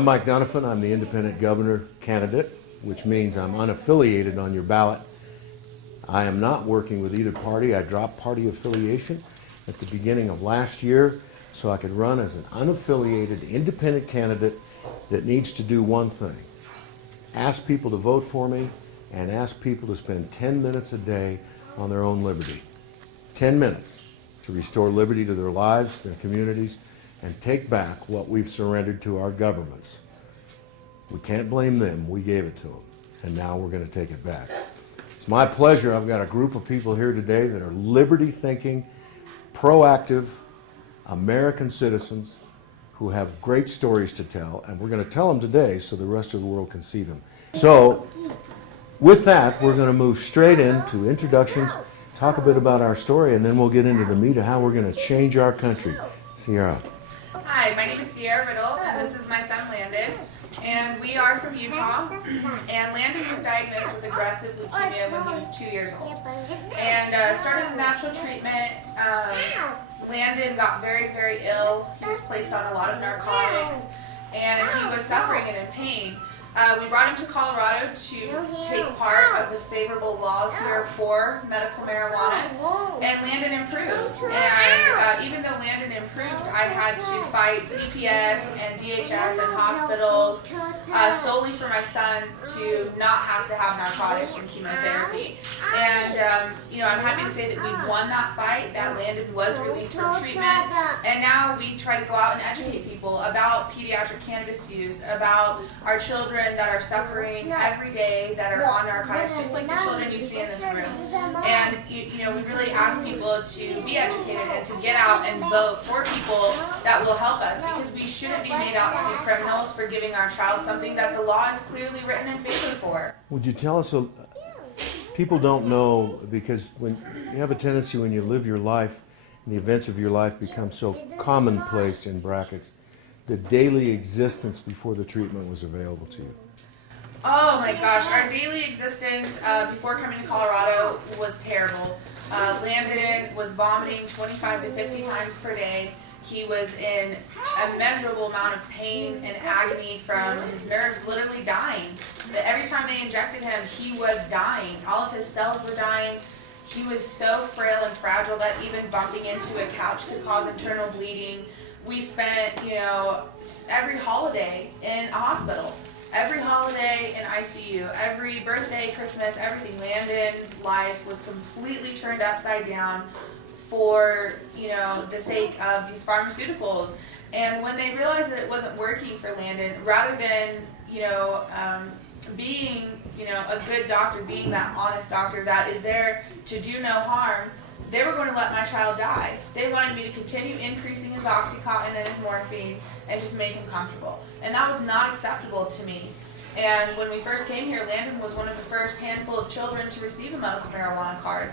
I'm Mike Dunafon. I'm the independent governor candidate, which means I'm unaffiliated on your ballot. I am not working with either party. I dropped party affiliation at the beginning of last year so I could run as an unaffiliated independent candidate that needs to do one thing: ask people to vote for me and ask people to spend 10 minutes a day on their own liberty. 10 minutes to restore liberty to their lives, their communities, and take back what we've surrendered to our governments. We can't blame them. We gave it to them, and now we're going to take it back. It's my pleasure. I've got a group of people here today that are liberty-thinking, proactive American citizens who have great stories to tell, and we're going to tell them today so the rest of the world can see them. So with that, we're going to move straight into introductions, talk a bit about our story, and then we'll get into the meat of how we're going to change our country. Sierra. Hi, my name is Riddle, and this is my son Landon, and we are from Utah, and Landon was diagnosed with aggressive leukemia when he was 2 years old, and started natural treatment. Landon got very, very ill. He was placed on a lot of narcotics, and he was suffering and in pain. We brought him to Colorado to take part of the favorable laws here for medical marijuana, and Landon improved. And even though Landon improved, I had to fight CPS and DHS and hospitals solely for my son to not have to have narcotics and chemotherapy. And I'm happy to say that we won that fight, that Landon was released from treatment, and now we try to go out and educate people about pediatric cannabis use, about our children that are suffering every day, that are on narcotics, just like the children you see in this room. And we really ask people to be educated and to get out and vote for people that will help us, because we shouldn't be made out to be criminals for giving our child something that the law is clearly written in favor for. Would you tell us, people don't know, because when you have a tendency, when you live your life, and the events of your life become so commonplace, in brackets, the daily existence before the treatment was available to you. Oh my gosh, our daily existence before coming to Colorado was terrible. Landon was vomiting 25 to 50 times per day. He was in a measurable amount of pain and agony from his nerves literally dying. Every time they injected him, he was dying. All of his cells were dying. He was so frail and fragile that even bumping into a couch could cause internal bleeding. We spent, every holiday in a hospital. Every holiday in ICU, every birthday, Christmas, everything. Landon's life was completely turned upside down for, the sake of these pharmaceuticals. And when they realized that it wasn't working for Landon, rather than, being, a good doctor, being that honest doctor that is there to do no harm, they were going to let my child die. They wanted me to continue increasing his Oxycontin and his morphine and just make him comfortable. And that was not acceptable to me. And when we first came here, Landon was one of the first handful of children to receive a medical marijuana card,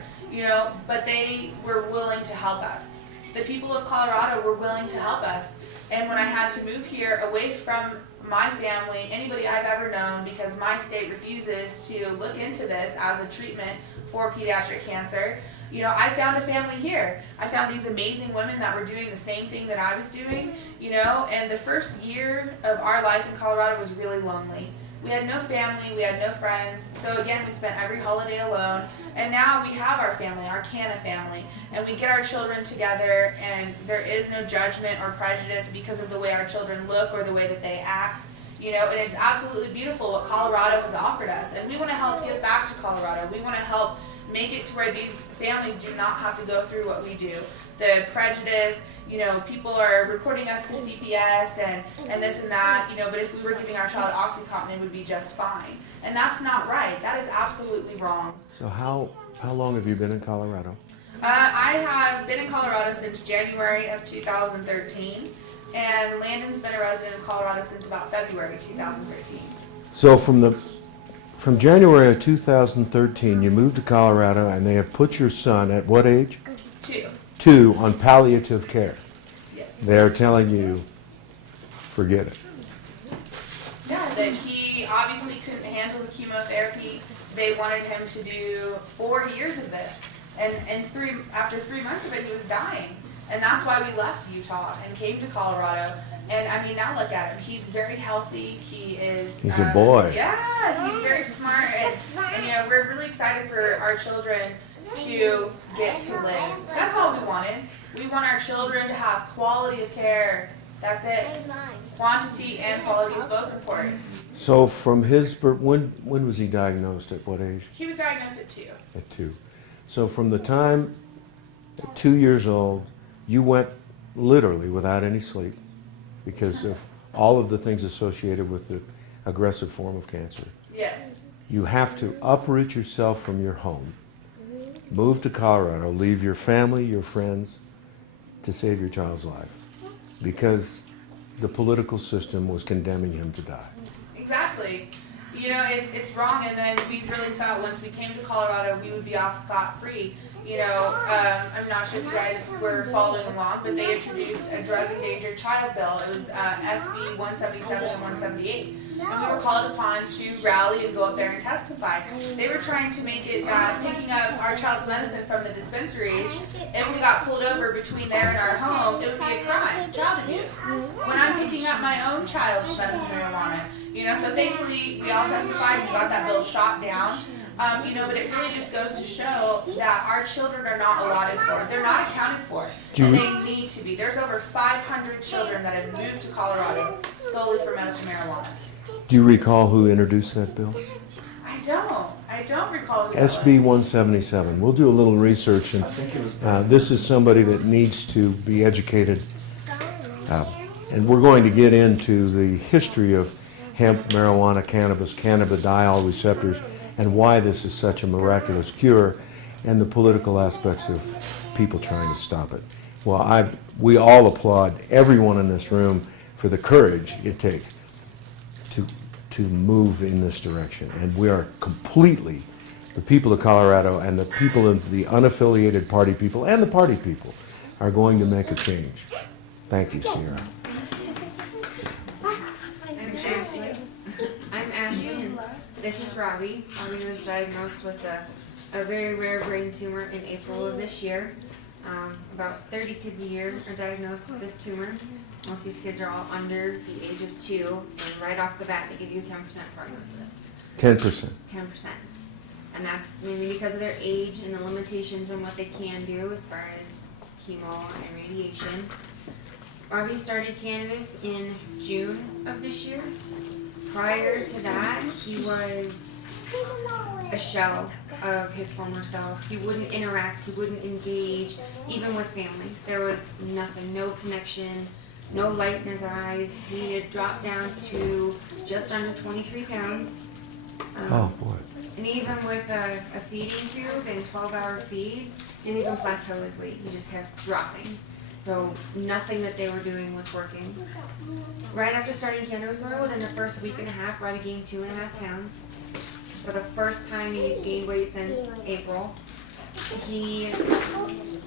but they were willing to help us. The people of Colorado were willing to help us. And when I had to move here away from my family, anybody I've ever known, because my state refuses to look into this as a treatment for pediatric cancer, I found a family here. I found these amazing women that were doing the same thing that I was doing, and the first year of our life in Colorado was really lonely. We had no family, we had no friends, so again, we spent every holiday alone, and now we have our family, our Canna family, and we get our children together, and there is no judgment or prejudice because of the way our children look or the way that they act. And it's absolutely beautiful what Colorado has offered us, and we want to help give back to Colorado. We want to help make it to where these families do not have to go through what we do. The prejudice, people are reporting us to CPS and this and that, but if we were giving our child Oxycontin, it would be just fine. And that's not right. That is absolutely wrong. So how long have you been in Colorado? I have been in Colorado since January of 2013, and Landon's been a resident of Colorado since about February 2013. So from January of 2013, you moved to Colorado, and they have put your son at what age? 2 on palliative care. Yes. They're telling you, forget it. Yeah, that he obviously couldn't handle the chemotherapy. They wanted him to do 4 years of this. And after 3 months of it, he was dying. And that's why we left Utah and came to Colorado. And I mean, now look at him. He's very healthy. He's a boy. Yeah, he's very smart. And you know, we're really excited for our children to get to live. That's all we wanted. We want our children to have quality of care. That's it. Quantity and quality is both important. So from his birth, when was he diagnosed? At what age? He was diagnosed at 2. At 2. So from the time at 2 years old, you went literally without any sleep because of all of the things associated with the aggressive form of cancer. Yes. You have to uproot yourself from your home, move to Colorado, leave your family, your friends, to save your child's life because the political system was condemning him to die. Exactly. You know, it's wrong, and then we really thought once we came to Colorado, we would be off scot-free. You know, I'm not sure if you guys were following along, but they introduced a drug endangered child bill. It was SB 177 and 178. And we were called upon to rally and go up there and testify. They were trying to make it picking up our child's medicine from the dispensaries. If we got pulled over between there and our home, it would be a crime, child abuse. When I'm picking up my own child's medical marijuana, you know, so thankfully we all testified and we got that bill shot down. You know, but it really just goes to show that our children are not allotted for it. They're not accounted for, and they need to be. There's over 500 children that have moved to Colorado solely for medical marijuana. Do you recall who introduced that bill? I don't recall who that SB was. 177. We'll do a little research, and this is somebody that needs to be educated. And we're going to get into the history of hemp, marijuana, cannabis, cannabidiol receptors, and why this is such a miraculous cure, and the political aspects of people trying to stop it. Well, we all applaud everyone in this room for the courage it takes to move in this direction. And we are completely, the people of Colorado and the people of the unaffiliated party people and the party people are going to make a change. Thank you, Sierra. I'm Ashley, and this is Robbie. Robbie was diagnosed with a very rare brain tumor in April of this year. About 30 kids a year are diagnosed with this tumor. Most of these kids are all under the age of 2, and right off the bat they give you a 10% prognosis. 10%. 10%. And that's mainly because of their age and the limitations on what they can do as far as chemo and radiation. Robbie started cannabis in June of this year. Prior to that, he was a shell of his former self. He wouldn't interact, he wouldn't engage, even with family. There was nothing, no connection, no light in his eyes. He had dropped down to just under 23 pounds. Oh, boy. And even with a feeding tube and 12-hour feeds, didn't even plateau his weight. He just kept dropping. So nothing that they were doing was working. Right after starting cannabis oil, within the first week and a half, Robbie gained 2.5 pounds. For the first time he gained weight since April. He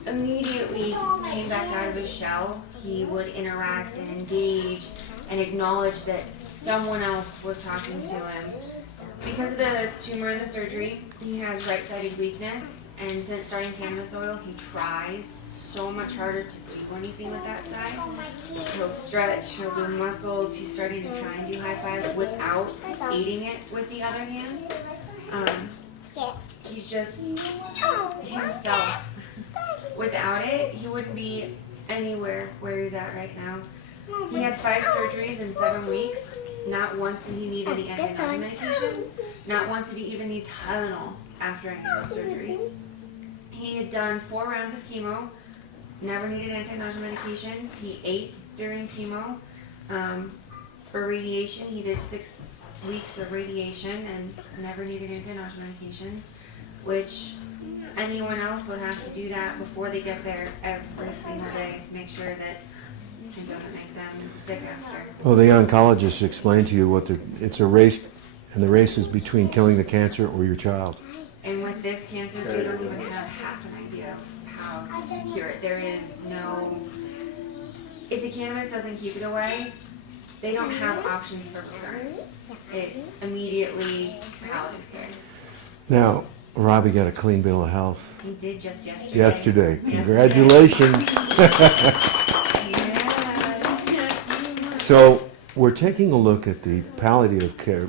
immediately came back out of his shell. He would interact and engage and acknowledge that someone else was talking to him. Because of the tumor and the surgery, he has right-sided weakness, and since starting cannabis oil, he tries so much harder to do anything with that side. He'll stretch, he'll do muscles, he's starting to try and do high fives without eating it with the other hand. He's just himself. Without it, he wouldn't be anywhere where he's at right now. He had 5 surgeries in 7 weeks. Not once did he need any anti-nausea medications. Not once did he even need Tylenol after any of those surgeries. He had done 4 rounds of chemo. Never needed anti-nausea medications. He ate during chemo. For radiation, he did 6 weeks of radiation and never needed anti-nausea medications, which anyone else would have to do that before they get there every single day to make sure that it doesn't make them sick after. Well, the oncologist explained to you it's a race, and the race is between killing the cancer or your child. And with this cancer, they don't even have half an idea of how to cure it. There is no, if the cannabis doesn't keep it away, they don't have options for recurrence. It's immediately palliative care. Now, Robbie got a clean bill of health He did just yesterday. yesterday. Congratulations. So we're taking a look at the palliative care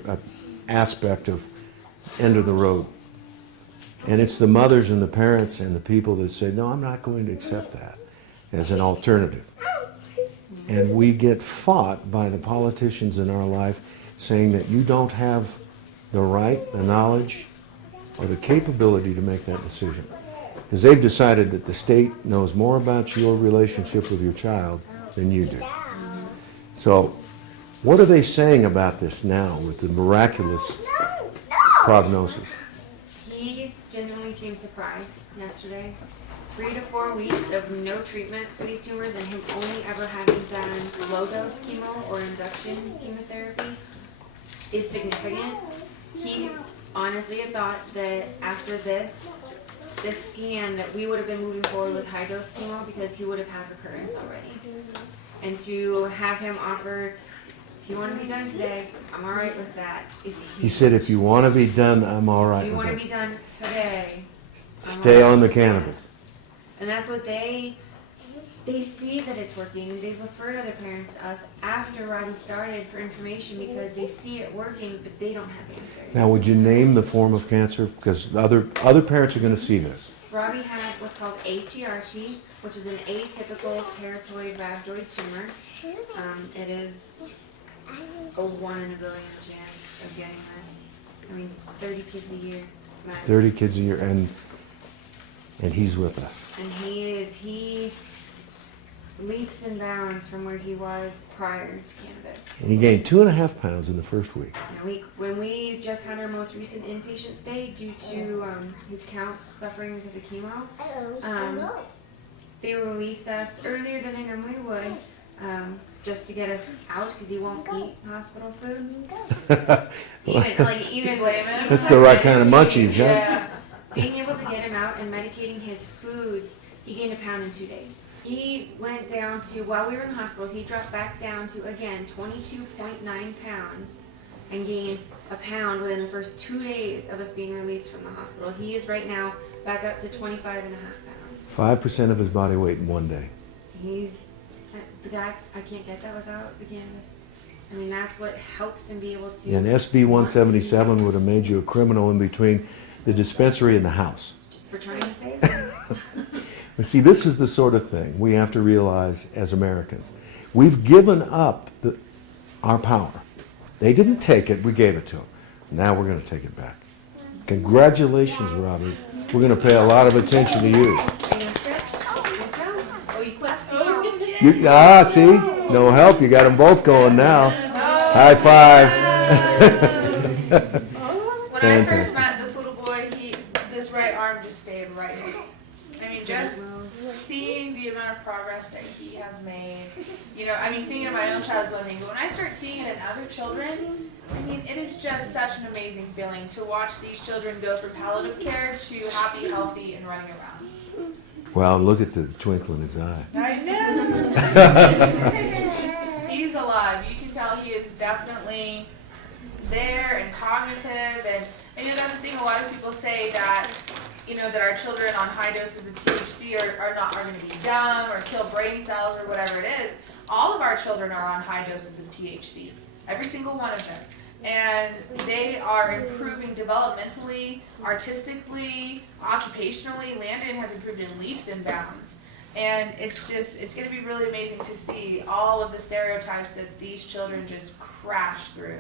aspect of end of the road. And it's the mothers and the parents and the people that say, no, I'm not going to accept that as an alternative. And we get fought by the politicians in our life saying that you don't have the right, the knowledge, or the capability to make that decision. Because they've decided that the state knows more about your relationship with your child than you do. So what are they saying about this now with the miraculous prognosis? He genuinely seemed surprised yesterday. 3 to 4 weeks of no treatment for these tumors and him only ever having done low-dose chemo or induction chemotherapy is significant. He honestly had thought that after this scan that we would have been moving forward with high-dose chemo because he would have had recurrence already. And to have him offered, if you want to be done today, I'm all right with that. He said, if you want to be done, I'm all right If you with want to it. be done today, Stay on the cannabis. and that's what they see that it's working. They've referred other parents to us after Robbie started for information because they see it working, but they don't have answers. Now, would you name the form of cancer? Because other parents are going to see this. Robbie had what's called ATRT, which is an atypical teratoid rhabdoid tumor. It is a 1 in a billion chance of getting this. I mean, 30 kids a year. Max. 30 kids a year, and he's with us. And he leaps and bounds from where he was prior to cannabis. And he gained 2.5 pounds in the first week. When we just had our most recent inpatient stay due to his counts suffering because of chemo, they released us earlier than they normally would, just to get us out because he won't eat hospital food. even blame him. That's the right kind of munchies, huh? Yeah. being able to get him out and medicating his foods, he gained 1 pound in 2 days. He went down to, while we were in the hospital, he dropped back down to, again, 22.9 pounds and gained 1 pound within the first 2 days of us being released from the hospital. He is right now back up to 25.5 pounds. 5% of his body weight in 1 day. I can't get that without the cannabis. I mean, that's what helps him be able to. And SB 177 would have made you a criminal in between the dispensary and the house. For trying to save him. But see, this is the sort of thing we have to realize as Americans. We've given up our power. They didn't take it, we gave it to them. Now we're going to take it back. Congratulations, Robbie. We're going to pay a lot of attention to you. Are you going to stretch? Oh, you quit. See? No help. You got them both going now. High five. When I first met this little boy, this right arm just stayed right here. I mean, just seeing the amount of progress that he has made, seeing it in my own child is one thing, but when I start seeing it in other children, I mean, it is just such an amazing feeling to watch these children go from palliative care to happy, healthy, and running around. Well, look at the twinkle in his eye. I know. He's alive. You can tell he is definitely there and cognitive, and that's the thing. A lot of people say that that our children on high doses of THC are going to be dumb or kill brain cells or whatever it is. All of our children are on high doses of THC. Every single one of them. And they are improving developmentally, artistically, occupationally. Landon has improved in leaps and bounds. And it's going to be really amazing to see all of the stereotypes that these children just crash through.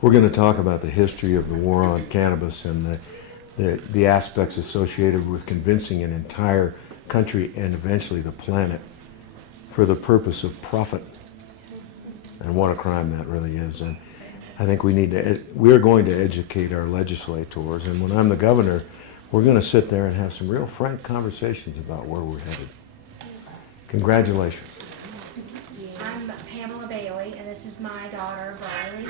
We're going to talk about the history of the war on cannabis and the aspects associated with convincing an entire country and eventually the planet for the purpose of profit. And what a crime that really is. And I think we're going to educate our legislators, and when I'm the governor, we're going to sit there and have some real frank conversations about where we're headed. Congratulations. I'm Pamela Bailey, and this is my daughter, Riley.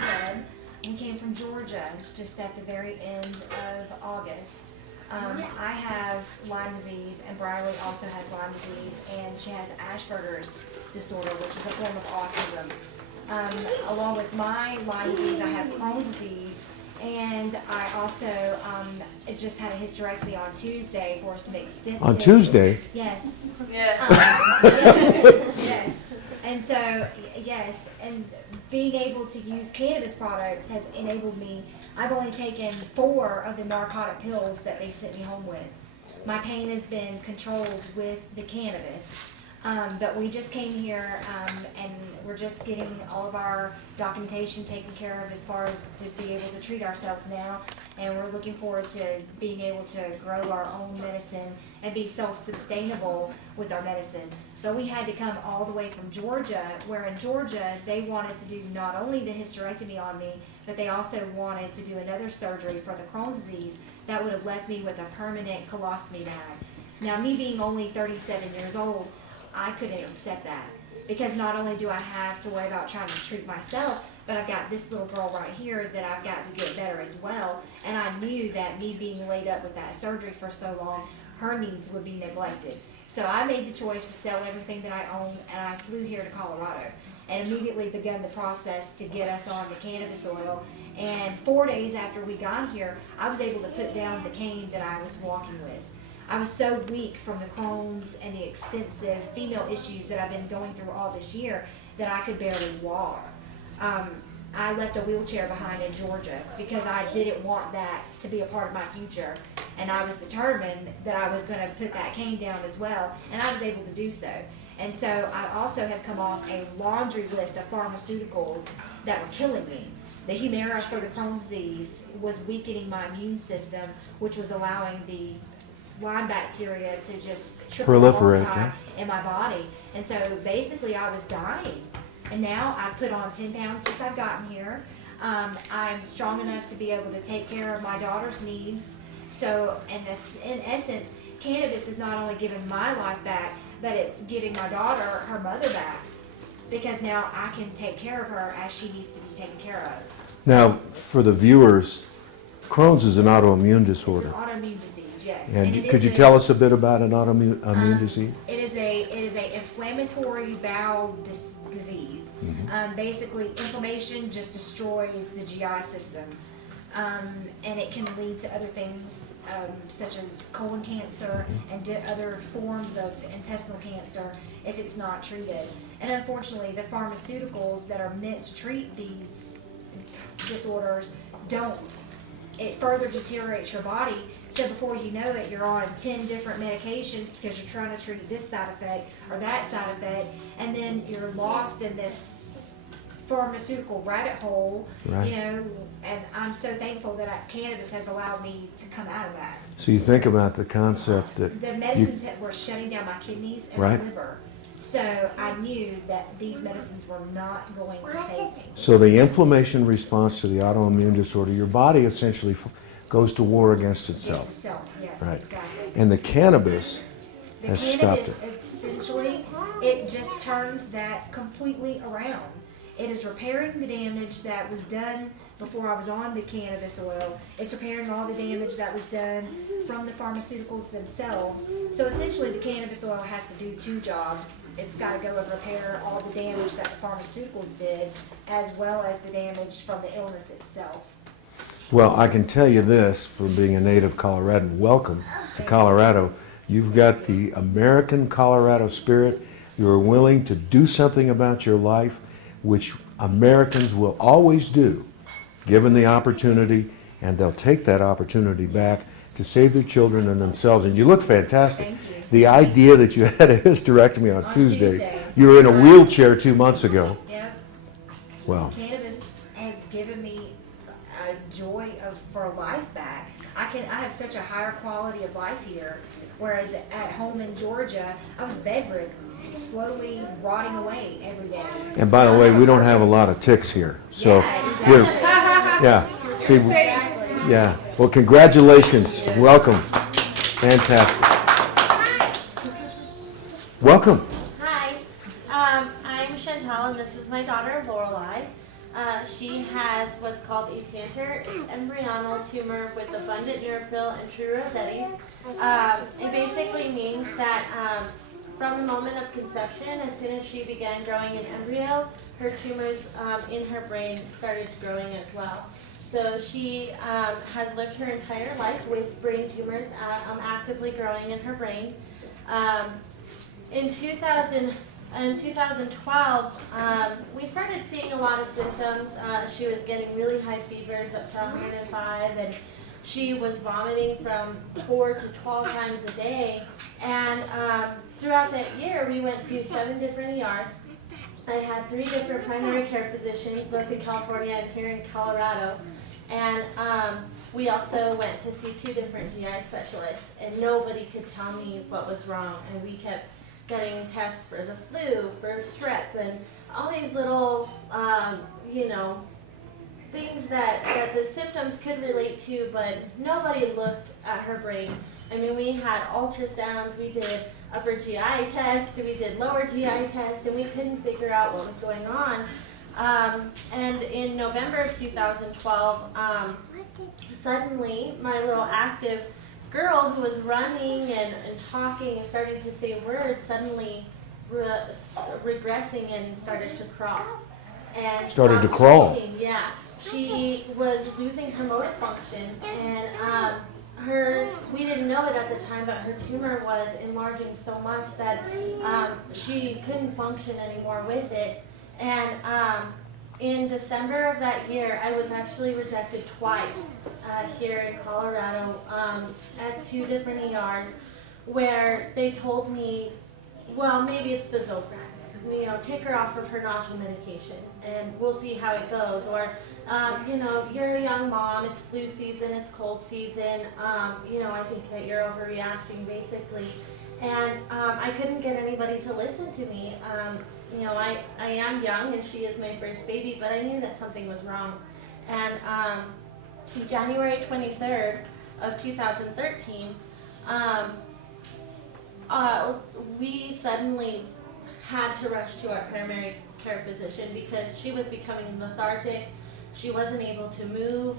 We came from Georgia just at the very end of August. I have Lyme disease, and Briley also has Lyme disease, and she has Asperger's disorder, which is a form of autism. Along with my Lyme disease, I have Crohn's disease, and I also just had a hysterectomy on Tuesday for some extensive. On Tuesday? Yes. Yeah. Yes. And so, yes, and being able to use cannabis products has enabled me. I've only taken 4 of the narcotic pills that they sent me home with. My pain has been controlled with the cannabis. But we just came here, and we're just getting all of our documentation taken care of as far as to be able to treat ourselves now. And we're looking forward to being able to grow our own medicine and be self-sustainable with our medicine. But we had to come all the way from Georgia, where in Georgia, they wanted to do not only the hysterectomy on me, but they also wanted to do another surgery for the Crohn's disease that would have left me with a permanent colostomy bag. Now, me being only 37 years old, I couldn't accept that, because not only do I have to worry about trying to treat myself, but I've got this little girl right here that I've got to get better as well. And I knew that me being laid up with that surgery for so long, her needs would be neglected. So I made the choice to sell everything that I own, and I flew here to Colorado and immediately begun the process to get us on the cannabis oil. And 4 days after we got here, I was able to put down the cane that I was walking with. I was so weak from the Crohn's and the extensive female issues that I've been going through all this year that I could barely walk. I left a wheelchair behind in Georgia because I didn't want that to be a part of my future. And I was determined that I was going to put that cane down as well, and I was able to do so. And so I also have come off a laundry list of pharmaceuticals that were killing me. The Humira for the Crohn's disease was weakening my immune system, which was allowing the Lyme bacteria to just triple Proliferate, multiply yeah. in my body. And so basically I was dying. And now I've put on 10 pounds since I've gotten here. I'm strong enough to be able to take care of my daughter's needs. So in essence, cannabis is not only giving my life back, but it's giving my daughter her mother back. Because now I can take care of her as she needs to be taken care of. Now, for the viewers, Crohn's is an autoimmune It's disorder. an autoimmune disease, yes. And it could is you a- tell us a bit about an autoimmune disease? It is a inflammatory bowel disease. Basically, inflammation just destroys the GI system, and it can lead to other things such as colon cancer and other forms of intestinal cancer if it's not treated. And unfortunately, the pharmaceuticals that are meant to treat these disorders don't. It further deteriorates your body, so before you know it, you're on 10 different medications because you're trying to treat this side effect or that side effect, and then you're lost in this pharmaceutical rabbit hole, Right. you know, and I'm so thankful that cannabis has allowed me to come out of that. So you think about the concept that The medicines were shutting down my kidneys and Right. my liver, so I knew that these medicines were not going to save me. so the inflammation response to the autoimmune disorder, your body essentially goes to war against itself. It's self, yes, Right. exactly. And the cannabis The has stopped cannabis, it. essentially, it just turns that completely around. It is repairing the damage that was done before I was on the cannabis oil. It's repairing all the damage that was done from the pharmaceuticals themselves. So essentially, the cannabis oil has to do 2 jobs. It's got to go and repair all the damage that the pharmaceuticals did, as well as the damage from the illness itself. Well, I can tell you this, from being a native Coloradan, welcome to Colorado. You've got the American Colorado spirit. You're willing to do something about your life, which Americans will always do, given the opportunity, and they'll take that opportunity back to save their children and themselves. And you look fantastic. Thank you. The idea that you had a hysterectomy on Tuesday, Tuesday. you were in a Right. wheelchair 2 months ago. Yep. Wow. Cannabis has given me a joy for life back. I have such a higher quality of life here, whereas at home in Georgia, I was bedridden, slowly rotting away every day. And by the way, we don't have a lot of ticks here, so Yeah, we're, exactly. yeah. See, Exactly. yeah. Well, congratulations. Welcome. Fantastic. Welcome. Hi, I'm Chantel, and this is my daughter, Lauralai. She has what's called a plantar embryonal tumor with abundant neutrophil and true rosettis. It basically means that from the moment of conception, as soon as she began growing an embryo, her tumors in her brain started growing as well. So she has lived her entire life with brain tumors actively growing in her brain. In in 2012, we started seeing a lot of symptoms. She was getting really high fevers up to 105, and she was vomiting from 4 to 12 times a day. And throughout that year, we went to 7 different ERs. I had 3 different primary care physicians, both in California and here in Colorado. And we also went to see 2 different GI specialists, and nobody could tell me what was wrong. And we kept getting tests for the flu, for strep, and all these little, things that the symptoms could relate to, but nobody looked at her brain. I mean, we had ultrasounds, we did upper GI tests, we did lower GI tests, and we couldn't figure out what was going on. And in November of 2012, suddenly my little active girl who was running and talking and starting to say words suddenly regressing and started to crawl. And Started to crawl? Eating. Yeah. She was losing her motor functions, and we didn't know it at the time, but her tumor was enlarging so much that she couldn't function anymore with it. And in December of that year, I was actually rejected twice here in Colorado at 2 different ERs, where they told me, well, maybe it's the Zopran. Take her off of her nausea medication and we'll see how it goes. Or, you're a young mom, it's flu season, it's cold season, I think that you're overreacting basically. And I couldn't get anybody to listen to me. I am young and she is my first baby, but I knew that something was wrong. And January 23rd of 2013, we suddenly had to rush to our primary care physician because she was becoming lethargic. She wasn't able to move.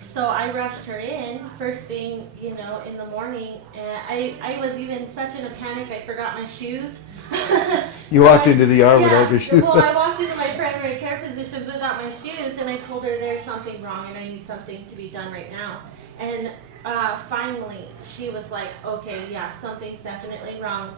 So I rushed her in first thing, in the morning. And I was even such in a panic, I forgot my shoes. You walked into the ER without your shoes Well, on. I walked into my primary care physician's without my shoes, and I told her there's something wrong and I need something to be done right now. And finally, she was like, okay, yeah, something's definitely wrong.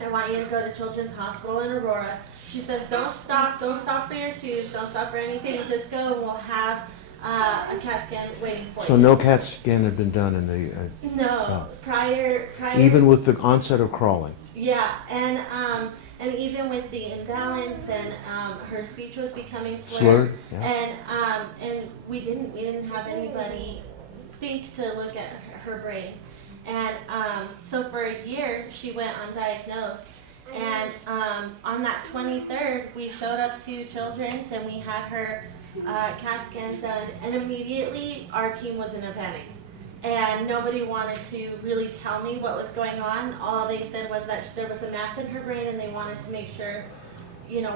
I want you to go to Children's Hospital in Aurora. She says, don't stop for your shoes, don't stop for anything, just go and we'll have a CAT scan waiting for you. So no CAT scan had been done in the... No, prior. Even with the onset of crawling? Yeah, and even with the imbalance and her speech was becoming slurred. Yeah. And we didn't have anybody think to look at her brain. And so for a year, she went undiagnosed. And on that 23rd, we showed up to Children's and we had her CAT scans done. And immediately, our team was in a panic. And nobody wanted to really tell me what was going on. All they said was that there was a mass in her brain and they wanted to make sure,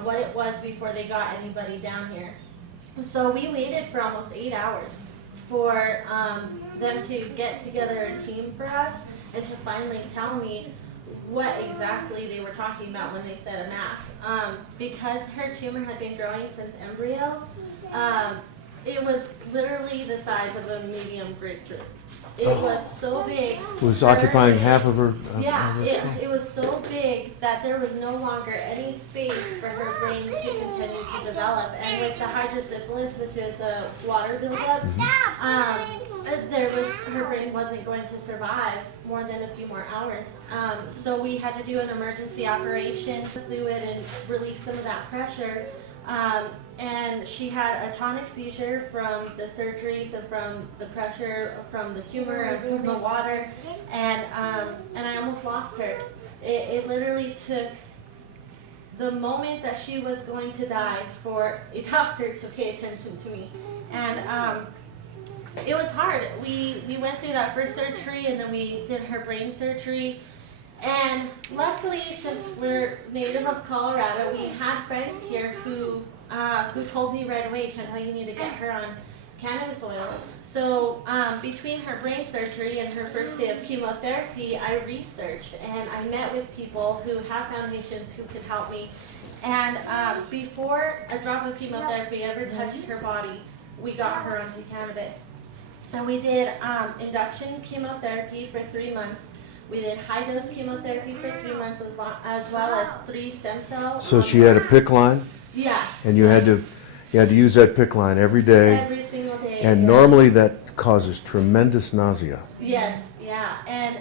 what it was before they got anybody down here. So we waited for almost 8 hours for them to get together a team for us and to finally tell me what exactly they were talking about when they said a mass. Because her tumor had been growing since embryo, it was literally the size of a medium grapefruit. It was so big. It was occupying half of her... it was so big that there was no longer any space for her brain to continue to develop. And with the hydrocephalus, which is a water buildup, her brain wasn't going to survive more than a few more hours. So we had to do an emergency operation, fluid, and release some of that pressure. And she had a tonic seizure from the surgeries and from the pressure from the tumor and from the water, and I almost lost her. It literally took the moment that she was going to die for a doctor to pay attention to me, and it was hard. We went through that first surgery and then we did her brain surgery. And luckily, since we're native of Colorado, we had friends here who told me right away, Chantle, you need to get her on cannabis oil. So between her brain surgery and her first day of chemotherapy, I researched and I met with people who have foundations who could help me. And before a drop of chemotherapy ever touched her body, we got her onto cannabis. And we did induction chemotherapy for 3 months. We did high dose chemotherapy for 3 months as well as 3 stem cell. So she had a PICC line, Yeah. and you had to use that PICC line every day, Every single day. and yeah. normally that causes tremendous nausea. Yes, yeah, and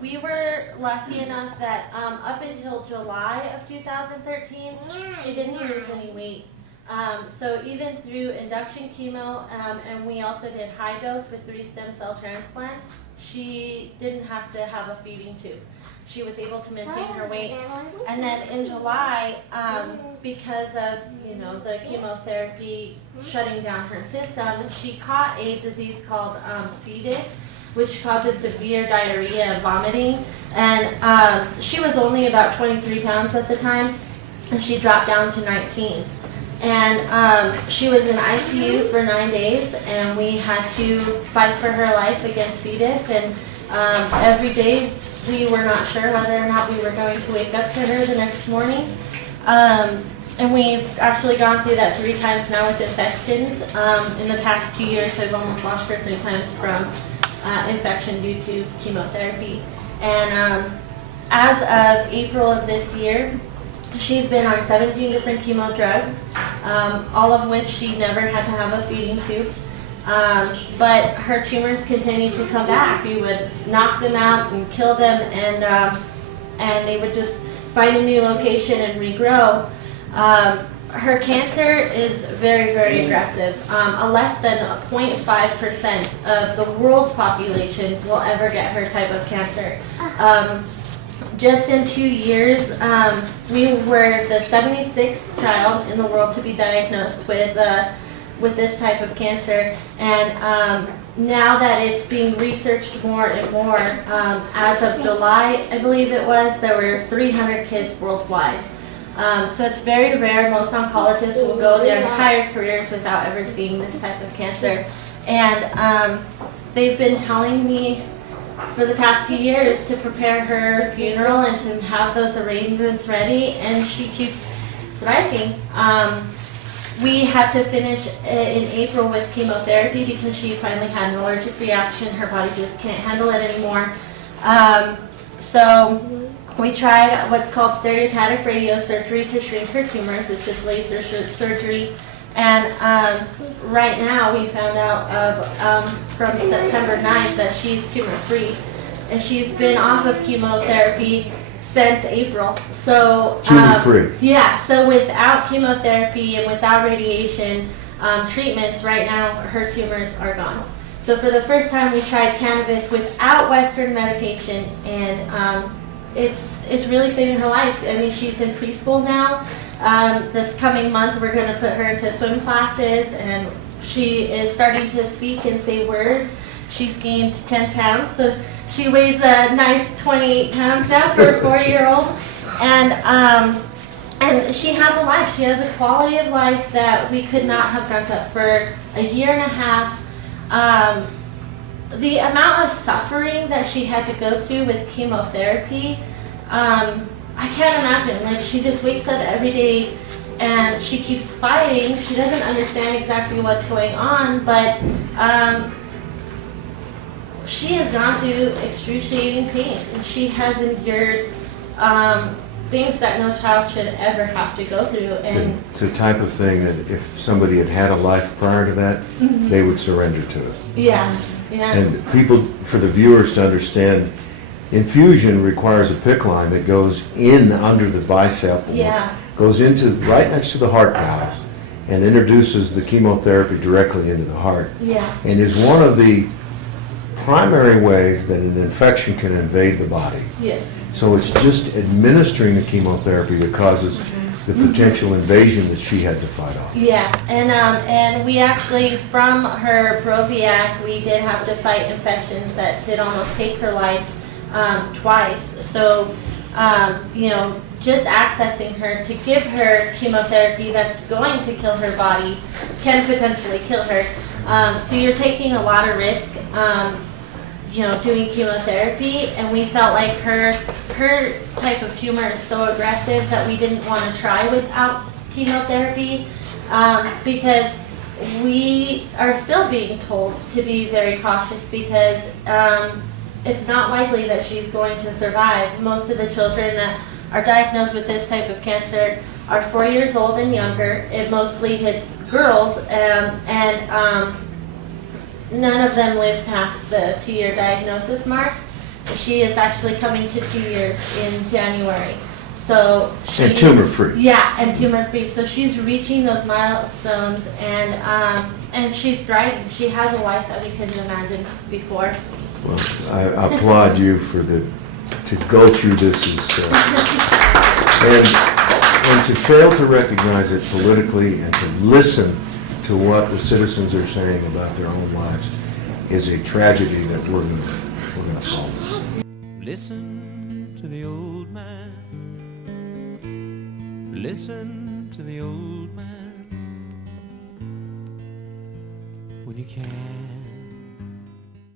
we were lucky enough that up until July of 2013, she didn't lose any weight. So even through induction chemo, and we also did high dose with 3 stem cell transplants, she didn't have to have a feeding tube. She was able to maintain her weight. And then in July, because of the chemotherapy shutting down her system, she caught a disease called C. diff, which causes severe diarrhea and vomiting. And she was only about 23 pounds at the time, and she dropped down to 19. And she was in ICU for 9 days, and we had to fight for her life against C. diff. And every day we were not sure whether or not we were going to wake up to her the next morning. And we've actually gone through that 3 times now with infections. In the past 2 years, I've almost lost her 3 times from infection due to chemotherapy. And as of April of this year, she's been on 17 different chemo drugs, all of which she never had to have a feeding tube. But her tumors continued to come back. We would knock them out and kill them, and they would just find a new location and regrow. Her cancer is very, very aggressive. Less than 0.5% of the world's population will ever get her type of cancer. Just in 2 years, we were the 76th child in the world to be diagnosed with this type of cancer. And now that it's being researched more and more, as of July, I believe it was, there were 300 kids worldwide. So it's very rare. Most oncologists will go their entire careers without ever seeing this type of cancer. And they've been telling me for the past 2 years to prepare her funeral and to have those arrangements ready, and she keeps thriving. We had to finish in April with chemotherapy because she finally had an allergic reaction. Her body just can't handle it anymore. So we tried what's called stereotactic radiosurgery to shrink her tumors. It's just laser surgery. And right now we found out from September 9th that she's tumor-free. And she's been off of chemotherapy since April. So Tumor-free. Yeah, so without chemotherapy and without radiation treatments, right now her tumors are gone. So for the first time we tried cannabis without Western medication, and it's really saving her life. I mean, she's in preschool now. This coming month we're going to put her into swim classes, and she is starting to speak and say words. She's gained 10 pounds, so she weighs a nice 28 pounds now for a 4-year-old. And she has a life. She has a quality of life that we could not have dreamt of. For a year and a half, the amount of suffering that she had to go through with chemotherapy, I can't imagine. Like, she just wakes up every day and she keeps fighting. She doesn't understand exactly what's going on, but she has gone through excruciating pain, and she has endured things that no child should ever have to go through. And It's a type of thing that if somebody had had a life prior to that, they would surrender to it. yeah. And people, for the viewers to understand, infusion requires a PICC line that goes in under the bicep, Yeah. goes into right next to the heart valve, and introduces the chemotherapy directly into the heart, Yeah. and is one of the primary ways that an infection can invade the body. Yes. So it's just administering the chemotherapy that causes the potential invasion that she had to fight off. Yeah, and we actually, from her Broviac, we did have to fight infections that did almost take her life twice. So, just accessing her to give her chemotherapy that's going to kill her body can potentially kill her. So you're taking a lot of risk, doing chemotherapy, and we felt like her type of tumor is so aggressive that we didn't want to try without chemotherapy, because we are still being told to be very cautious, because it's not likely that she's going to survive. Most of the children that are diagnosed with this type of cancer are 4 years old and younger. It mostly hits girls, and none of them live past the 2-year diagnosis mark. She is actually coming to 2 years in January. So And tumor-free. Yeah, and tumor-free. So she's reaching those milestones, and she's thriving. She has a life that we couldn't imagine before. Well, I applaud you for to go through this and to fail to recognize it politically and to listen to what the citizens are saying about their own lives is a tragedy that we're gonna solve. Listen to the old man. Listen to the old man. When you can.